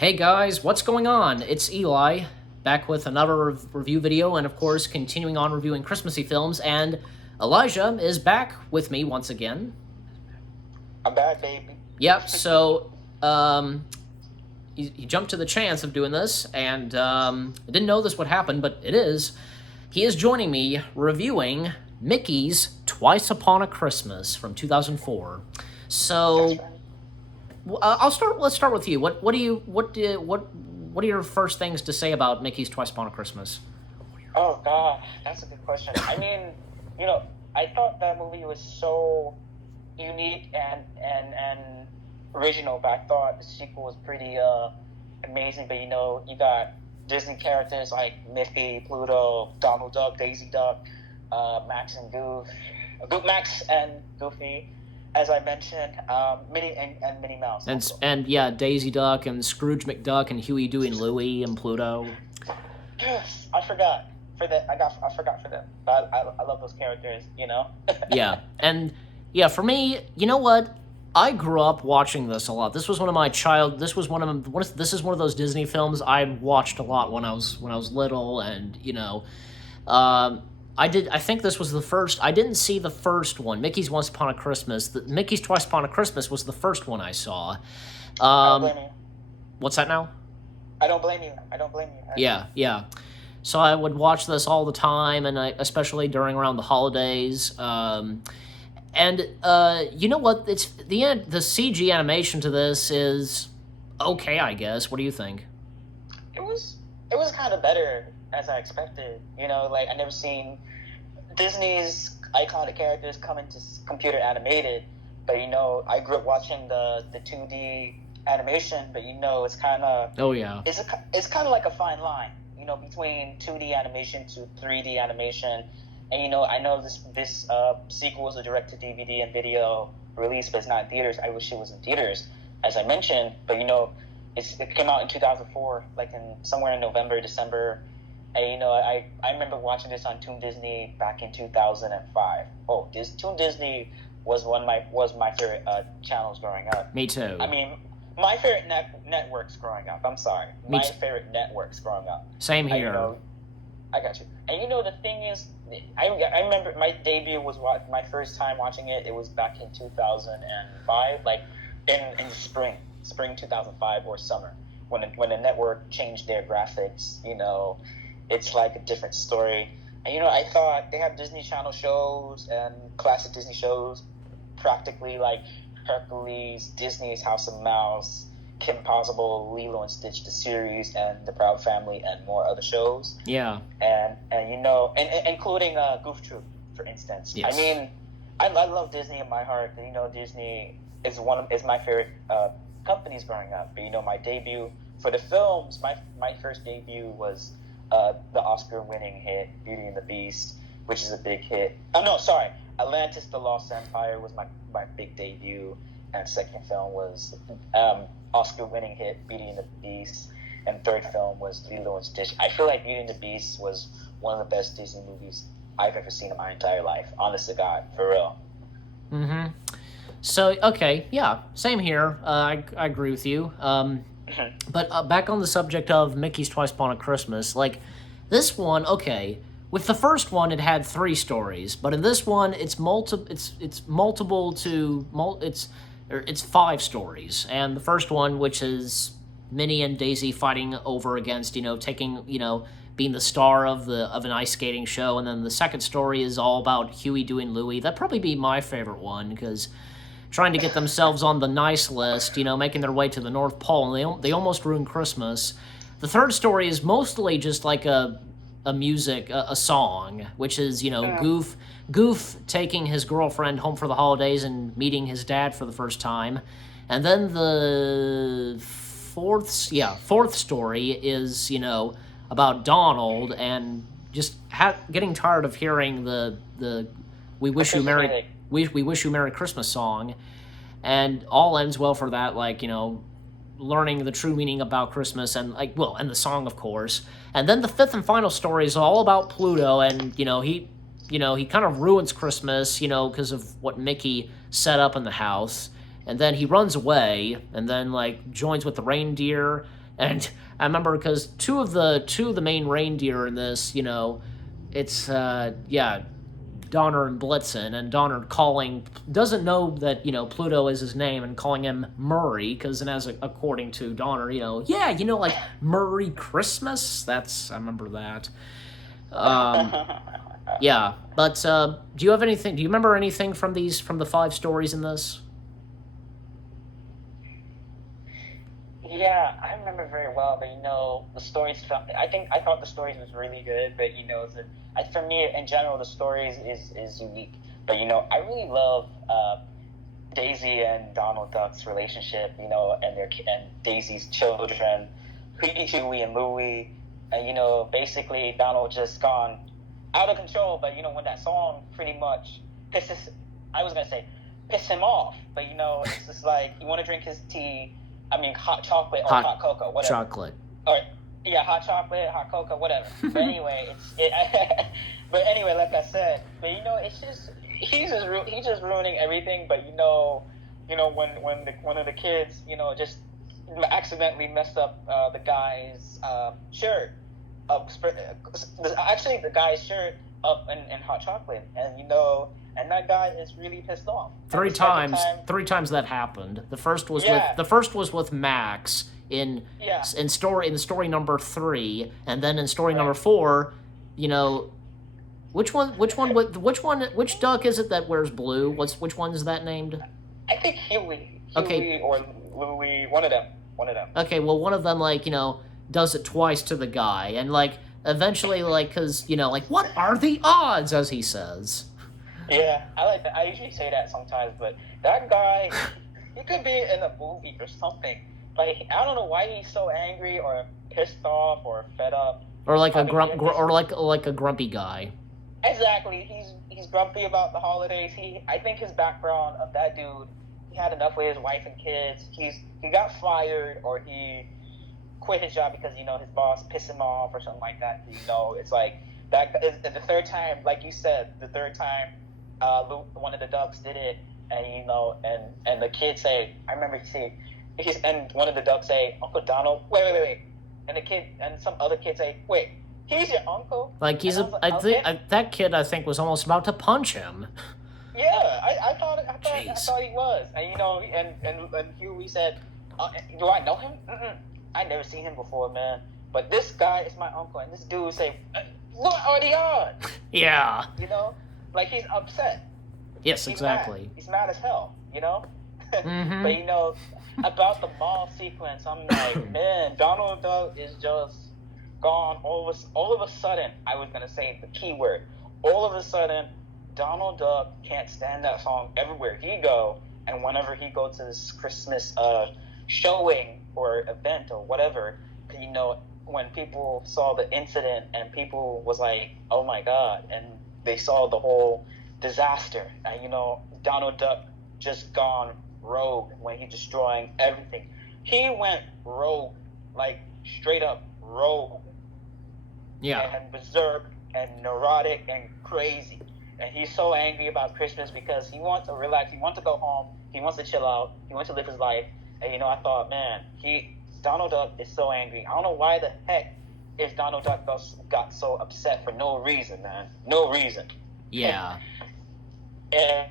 Hey guys, what's going on? It's Eli, back with another review video, and of course, continuing on reviewing Christmassy films, and Elijah is back with me once again. I'm back, baby. Yep, so, he jumped to the chance of doing this, and, I didn't know this would happen, but it is. He is joining me reviewing Mickey's Twice Upon a Christmas from 2004. So, That's right. Let's start with you. What are your first things to say about Mickey's Twice Upon a Christmas? Oh God, that's a good question. I mean, I thought that movie was so unique and original, but I thought the sequel was pretty amazing. But you got Disney characters like Mickey, Pluto, Donald Duck, Daisy Duck, Max and Max and Goofy. As I mentioned, Minnie and Minnie Mouse. And yeah, Daisy Duck and Scrooge McDuck and Huey, Dewey, and Louie and Pluto. Yes, I forgot for that. I forgot for them. I love those characters. Yeah, and yeah, for me, you know what? I grew up watching this a lot. This was one of my child. This is one of those Disney films I watched a lot when I was little, and I think this was the first. I didn't see the first one, Mickey's Once Upon a Christmas. Mickey's Twice Upon a Christmas was the first one I saw. I don't blame you. What's that now? I don't blame you. I don't blame you. Yeah. So I would watch this all the time, and especially during around the holidays. And you know what? It's the end. The CG animation to this is okay, I guess. What do you think? It was kind of better as I expected. Like I never seen Disney's iconic characters come into computer animated, but I grew up watching the 2D animation, but it's kind of Oh yeah. it's kind of like a fine line, between 2D animation to 3D animation. And I know this sequel was a direct to DVD and video release, but it's not in theaters. I wish it was in theaters, as I mentioned. But it came out in 2004, like in somewhere in November, December. And I remember watching this on Toon Disney back in 2005. Oh, Toon Disney was my favorite channels growing up. Me too. I mean, my favorite networks growing up. I'm sorry, favorite networks growing up. Same here. I got you. And the thing is, I remember my debut was my first time watching it. It was back in 2005, like in spring 2005 or summer, when the network changed their graphics. It's like a different story. And I thought they have Disney Channel shows and classic Disney shows, practically like Hercules, Disney's House of Mouse, Kim Possible, Lilo and Stitch the series, and The Proud Family, and more other shows. Yeah. And including Goof Troop, for instance. Yes. I mean, I love Disney in my heart. Disney is my favorite companies growing up. But my debut for the films, my first debut was the Oscar-winning hit Beauty and the Beast, which is a big hit. Oh no, sorry, Atlantis: The Lost Empire was my big debut, and second film was Oscar-winning hit Beauty and the Beast, and third film was Lilo and Stitch. I feel like Beauty and the Beast was one of the best Disney movies I've ever seen in my entire life. Honest to God, for real. Mm-hmm. So, okay, yeah, same here. I agree with you. But back on the subject of Mickey's Twice Upon a Christmas, like, this one, okay, with the first one, it had 3 stories, but in this one, it's 5 stories. And the first one, which is Minnie and Daisy fighting over against, being the star of an ice skating show, and then the second story is all about Huey, Dewey, and Louie. That'd probably be my favorite one, because trying to get themselves on the nice list, making their way to the North Pole, and they almost ruined Christmas. The third story is mostly just like a song, which is, Goof taking his girlfriend home for the holidays and meeting his dad for the first time. And then the fourth story is, about Donald and just getting tired of hearing the We Wish You Merry We Wish You Merry Christmas song, and all ends well for that, like, learning the true meaning about Christmas, and and the song, of course. And then the fifth and final story is all about Pluto, and he kind of ruins Christmas, because of what Mickey set up in the house. And then he runs away, and then joins with the reindeer, And I remember because two of the main reindeer in this, it's Donner and Blitzen, and Donner doesn't know that Pluto is his name and calling him Murray because, and as according to Donner, like Murray Christmas. I remember that. Yeah, but do you have anything? Do you remember anything from the 5 stories in this? Yeah, I remember very well, but the stories. I thought the stories was really good, but for me in general, the stories is unique. But I really love Daisy and Donald Duck's relationship. And Daisy's children, Huey and Louie, and basically Donald just gone out of control. But when that song pretty much pisses, I was gonna say piss him off, but it's just like you want to drink his tea. I mean, hot chocolate or hot cocoa, whatever. Chocolate. Or yeah, hot chocolate, hot cocoa, whatever. But anyway, but anyway, like I said, but it's just he's just ruining everything. But when one of the kids, just accidentally messed up the guy's shirt, actually the guy's shirt up in hot chocolate, and that guy is really pissed off. Three times that happened. The first was with Max in story number 3, and then in story number 4, which duck is it that wears blue? Which one is that named? I think Huey. Okay. Huey or Louie, one of them. Okay, well, one of them does it twice to the guy, and eventually because what are the odds, as he says. Yeah, I like that. I usually say that sometimes, but that guy, he could be in a movie or something. Like, I don't know why he's so angry or pissed off or fed up. Or like a grumpy guy. Exactly. He's grumpy about the holidays. I think his background of that dude, he had enough with his wife and kids. He got fired or he quit his job because his boss pissed him off or something like that. It's like that is the third time, like you said, one of the ducks did it, and the kids say, I remember and one of the ducks say, Uncle Donald, wait, and the kid and some other kid say, wait, he's your uncle? Like that kid I think was almost about to punch him. Yeah, I thought he was, and Huey said, do I know him? Mm-mm. I never seen him before, man. But this guy is my uncle, and this dude say, what are the odds? Yeah. Like he's upset. Yes, exactly. He's mad as hell, Mm-hmm. But about the mall sequence, I'm like, man, Donald Duck is just gone. All of a sudden, I was gonna say the key word. All of a sudden, Donald Duck can't stand that song everywhere he go, and whenever he go to this Christmas showing or event or whatever, when people saw the incident and people was like, oh my God, and they saw the whole disaster, and Donald Duck just gone rogue when he destroying everything. He went rogue, like straight up rogue. Yeah. And berserk and neurotic and crazy. And he's so angry about Christmas because he wants to relax, he wants to go home, he wants to chill out, he wants to live his life. And I thought, man, Donald Duck is so angry. I don't know why the heck is Donald Duck got so upset for no reason, man. No reason. Yeah. And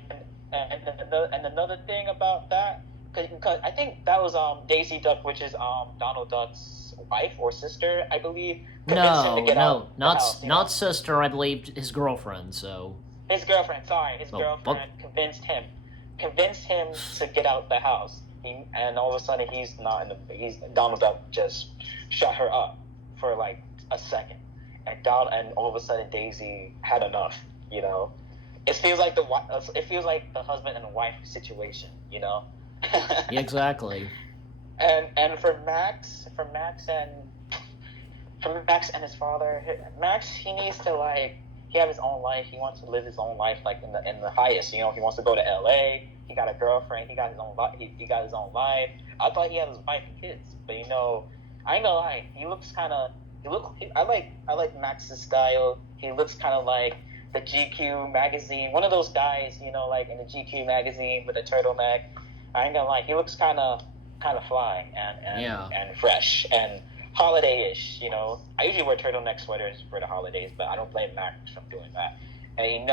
another thing about that, because I think that was Daisy Duck, which is Donald Duck's wife or sister, I believe. Not sister. I believe his girlfriend. So his girlfriend. Sorry, his girlfriend convinced him to get out the house. And all of a sudden he's not Donald Duck just shut her up for like a second, and all of a sudden Daisy had enough. It feels like the husband and wife situation. Exactly. And for Max and his father, Max, he needs to he have his own life. He wants to live his own life in the highest. He wants to go to LA. He got a girlfriend. He got his own life. He got his own life. I thought he had his wife and kids, but I ain't gonna lie. He looks kind of. I like Max's style. He looks kind of like the GQ magazine. One of those guys, like in the GQ magazine with a turtleneck. I ain't gonna lie. He looks kind of kind of fly Yeah. and fresh and holiday-ish. I usually wear turtleneck sweaters for the holidays, but I don't blame Max from doing that. And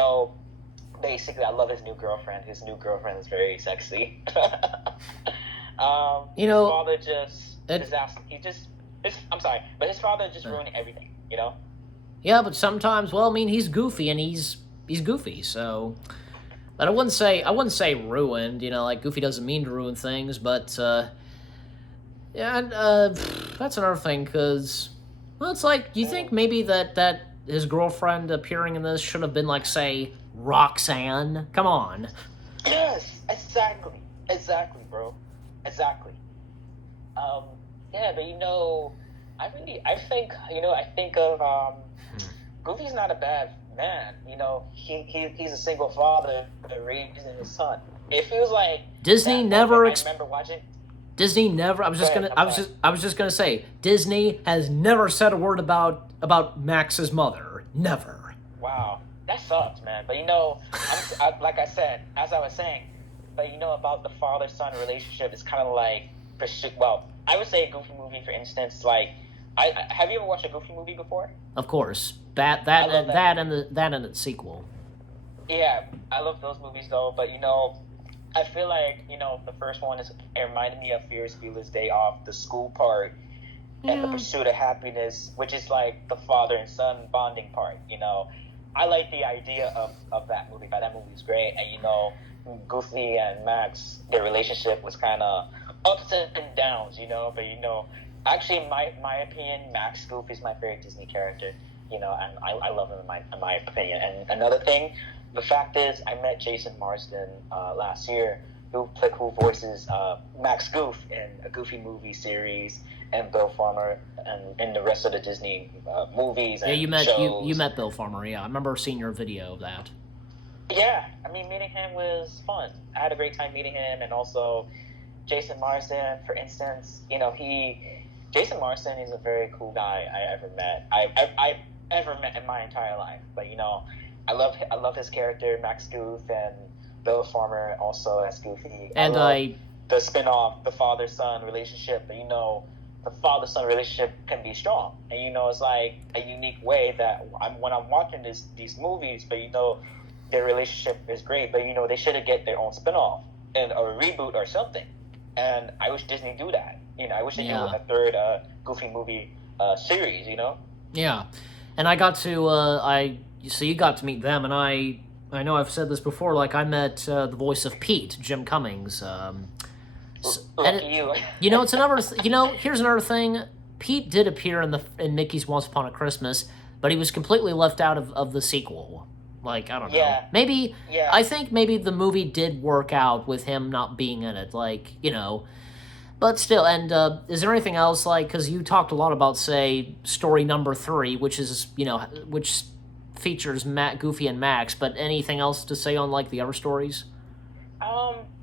basically, I love his new girlfriend. His new girlfriend is very sexy. You His know, father just it, disaster. I'm sorry, but his father just ruined everything. yeah, but sometimes, well, I mean, he's goofy and he's goofy, so. But I wouldn't say ruined. Like Goofy doesn't mean to ruin things, but yeah, and, that's another thing. Because, well, it's like, do you think maybe that his girlfriend appearing in this should have been like, say, Roxanne? Come on. Yes, exactly, bro, exactly. Um, yeah, but I think of Goofy's not a bad man. He's a single father raising his son. It feels like Disney that moment. never. I remember watching. Disney never. I was Go just ahead. gonna. I'm sorry. I was just gonna say. Disney has never said a word about Max's mother. Never. Wow, that sucks, man. But like I said, as I was saying, but about the father-son relationship is kind of like pursue. Well, I would say a Goofy movie, for instance. Like, have you ever watched a Goofy movie before? Of course. That I that love and that movie. and its sequel. Yeah, I love those movies though. But I feel like the first one it reminded me of Ferris Bueller's Day Off, the school part, and the Yeah. pursuit of happiness, which is like the father and son bonding part. I like the idea of that movie. But that movie was great, and Goofy and Max, their relationship was kind of ups and downs. But actually, in my opinion, Max Goof is my favorite Disney character. And I love him in my opinion. And another thing, the fact is, I met Jason Marsden last year, who voices Max Goof in a Goofy movie series, and Bill Farmer, and in the rest of the Disney movies Yeah, and you shows. met Bill Farmer. Yeah, I remember seeing your video of that. Yeah, I mean, meeting him was fun. I had a great time meeting him, and also Jason Marsden, for instance. Jason Marsden is a very cool guy I ever met. I ever met in my entire life. But I love his character Max Goof, and Bill Farmer also as Goofy. I And love I the spin-off, the father-son relationship. But the father-son relationship can be strong, and it's like a unique way that when I'm watching these movies. But their relationship is great. But they should have get their own spin-off and or a reboot or something. And I wish Disney do that. I wish they do yeah a third Goofy movie series. yeah, and I got to so you got to meet them, and I know I've said this before. Like I met the voice of Pete, Jim Cummings. And Lucky you. it's another. Here's another thing. Pete did appear in Mickey's Once Upon a Christmas, but he was completely left out of the sequel. Like I don't know. Yeah. Maybe Yeah. I think maybe the movie did work out with him not being in it. Like but still. And is there anything else like because you talked a lot about say story number 3, which is which features Goofy and Max, but anything else to say on like the other stories?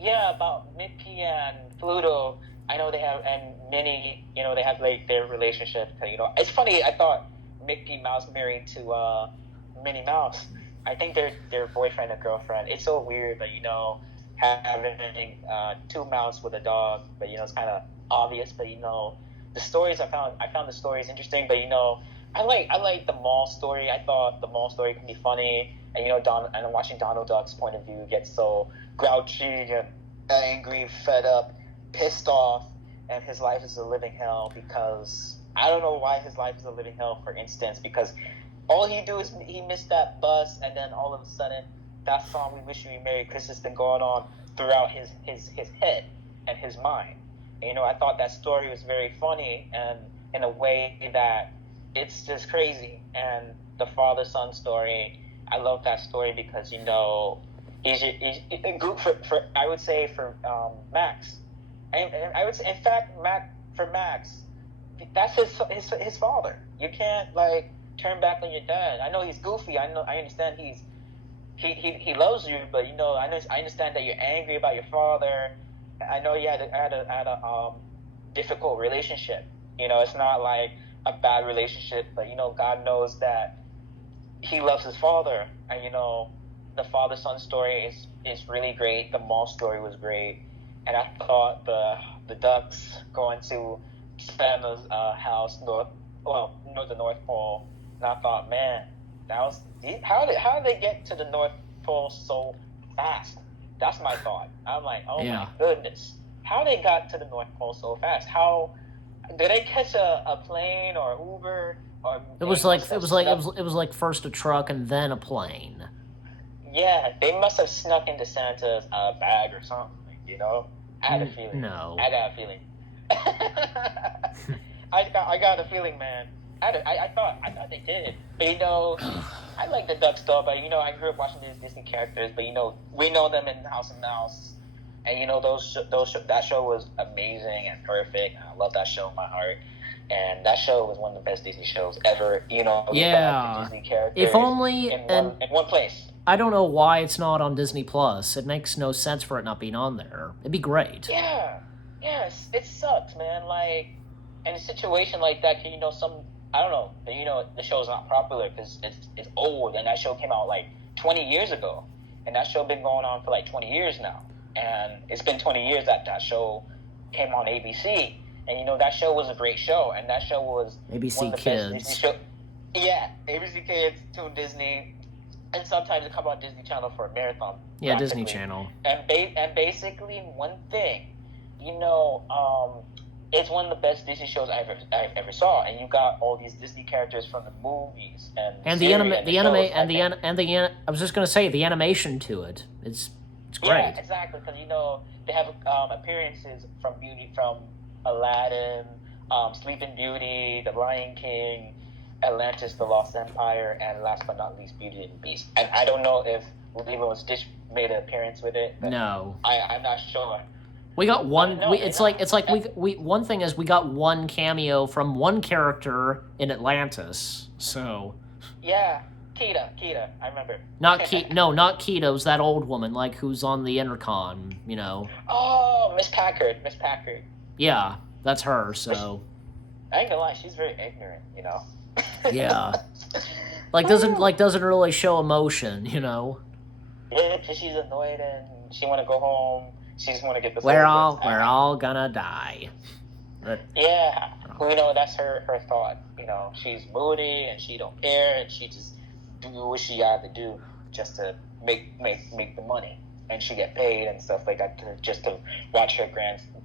Yeah, about Mickey and Pluto. I know they have, and Minnie. They have like their relationship. It's funny. I thought Mickey Mouse married to Minnie Mouse. I think they're boyfriend and girlfriend. It's so weird, but having two mouse with a dog, but it's kind of obvious. But the stories I found the stories interesting. But I like the mall story. I thought the mall story can be funny, and and watching Donald Duck's point of view get so grouchy and angry, fed up, pissed off, and his life is a living hell because I don't know why his life is a living hell. For instance, because all he do is he missed that bus, and then all of a sudden that song "We Wish You a Merry Christmas" been going on throughout his head and his mind. And, I thought that story was very funny and in a way that it's just crazy. And the father-son story, I love that story because he's good for I would say for Max, and I would say in fact for Max, that's his father. You can't like turn back on your dad. I know he's goofy. I understand he loves you, but I understand that you're angry about your father. I know you had a difficult relationship. It's not like a bad relationship, but God knows that he loves his father, and the father son story is really great. The mall story was great, and I thought the ducks going to Santa's house near the North Pole, and I thought, man, that was how did they get to the North Pole so fast? That's my thought. I'm like, oh Yeah. my goodness, how they got to the North Pole so fast? How did they catch a plane or Uber or? It was like first a truck and then a plane. Yeah, they must have snuck into Santa's bag or something. I had a feeling. No. I got a feeling. I got a feeling, man. I thought they did, but I like the ducks though. But I grew up watching these Disney characters, but we know them in House of Mouse, and that show was amazing and perfect. I love that show in my heart, and that show was one of the best Disney shows ever. Yeah. The Disney characters if only in one place. I don't know why it's not on Disney Plus. It makes no sense for it not being on there. It'd be great. Yeah. Yes, it sucks, man. Like, in a situation like that, I don't know, the show's not popular because it's old, and that show came out like 20 years ago, and that show been going on for like 20 years now, and it's been 20 years that show came on ABC, and that show was a great show, and that show was ABC one of the Kids. best Disney show. Yeah, ABC Kids, Toon Disney, and sometimes it come on Disney Channel for a marathon. Yeah, Disney Channel. And basically one thing, it's one of the best Disney shows I've ever saw, and you got all these Disney characters from the movies and the I was just gonna say the animation to it. It's great. Yeah, exactly, because they have appearances from Aladdin, Sleeping Beauty, The Lion King, Atlantis, The Lost Empire, and last but not least, Beauty and the Beast. And I don't know if Lilo and Stitch made an appearance with it. No, I'm not sure. We got one. One thing is we got one cameo from one character in Atlantis. So. Yeah, Kita. I remember. Not Kita. It was that old woman, who's on the intercom. Oh, Miss Packard. Yeah, that's her. So. I ain't gonna lie, she's very ignorant. Yeah. Doesn't really show emotion. Yeah, because she's annoyed and she want to go home. She just want to get this. We're all gonna die. But, yeah, that's her thought. She's moody and she don't care and she just do what she got to do just to make the money, and she get paid and stuff like that just to watch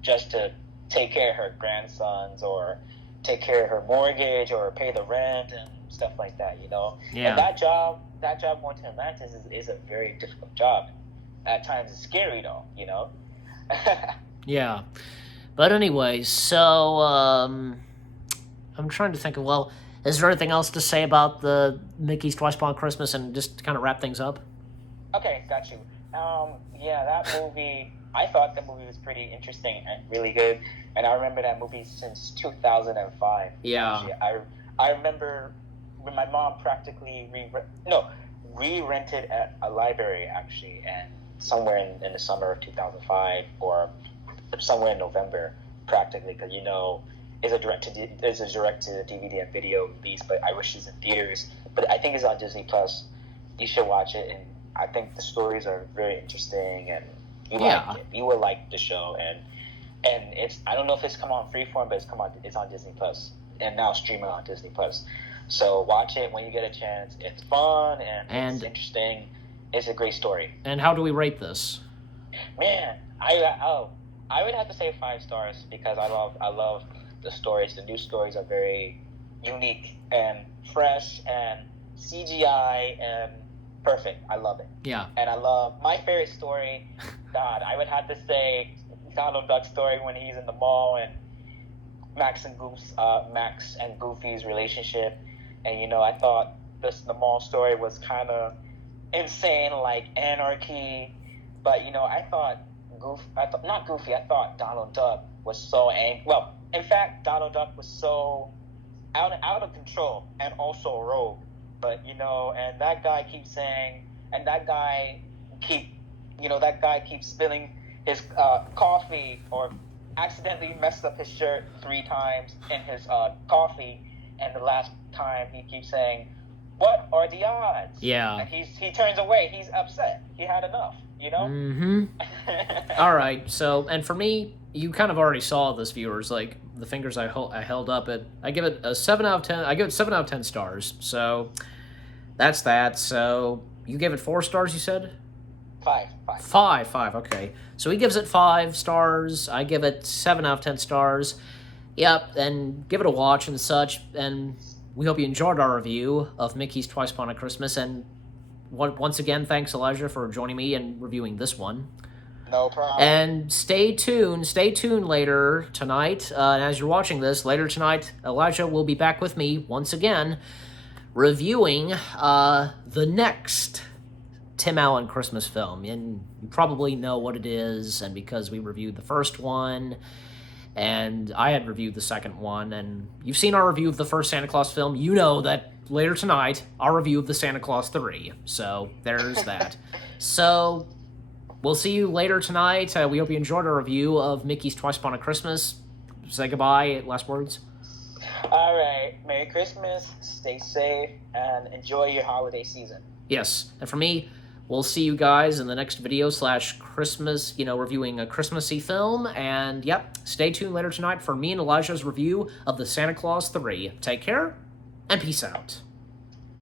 just to take care of her grandsons or take care of her mortgage or pay the rent and stuff like that. Yeah. And that job going to Atlantis is a very difficult job. At times it's scary though. Yeah. But anyway, so I'm trying to think of, is there anything else to say about the Mickey's Twice Upon Christmas and just to kind of wrap things up? Okay, got you. Yeah, that movie, I thought the movie was pretty interesting and really good, and I remember that movie since 2005. Yeah. Actually, I remember when my mom practically re-rented at a library, actually, and somewhere in the summer of 2005 or somewhere in November, practically, because it's a direct to DVD and video release, but I wish it's in theaters. But I think it's on Disney Plus. You should watch it, and I think the stories are very interesting, and like it. You will like the show, and it's, I don't know if it's come on Freeform, but it's on Disney Plus, and now streaming on Disney Plus. So watch it when you get a chance. It's fun and it's interesting. It's a great story. And how do we rate this? Man, I would have to say 5 stars because I love the stories. The new stories are very unique and fresh and CGI and perfect. I love it. Yeah. And I love my favorite story. God, I would have to say Donald Duck's story when he's in the mall and Max and Goofy's relationship. And I thought the mall story was kind of insane, like anarchy. But I thought Donald Duck was so angry. Well, in fact, Donald Duck was so out of control and also rogue. But and that guy keeps saying, and that guy keeps spilling his coffee, or accidentally messed up his shirt 3 times in his coffee, and the last time he keeps saying, "What are the odds?" Yeah. And he turns away. He's upset. He had enough. you know? Mm-hmm. All right. So, and for me, you kind of already saw this, viewers. Like the fingers I held up, I give it a 7 out of 10. I give it 7 out of 10 stars. So that's that. So you gave it 4 stars. You said. Five. Okay. So he gives it 5 stars. I give it 7 out of 10 stars. Yep. And give it a watch and such. And we hope you enjoyed our review of Mickey's Twice Upon a Christmas. And once again, thanks, Elijah, for joining me and reviewing this one. No problem. And stay tuned later tonight. And as you're watching this, later tonight, Elijah will be back with me once again, reviewing the next Tim Allen Christmas film. And you probably know what it is, and because we reviewed the first one, and I had reviewed the second one, and you've seen our review of the first Santa Claus film, you know that later tonight, our review of the Santa Claus 3. So there's that. So we'll see you later tonight. We hope you enjoyed our review of Mickey's Twice Upon a Christmas. Say goodbye. Last words. All right. Merry Christmas. Stay safe and enjoy your holiday season. Yes. And for me, we'll see you guys in the next video / Christmas, reviewing a Christmassy film. And yep, stay tuned later tonight for me and Elijah's review of the Santa Claus 3. Take care and peace out.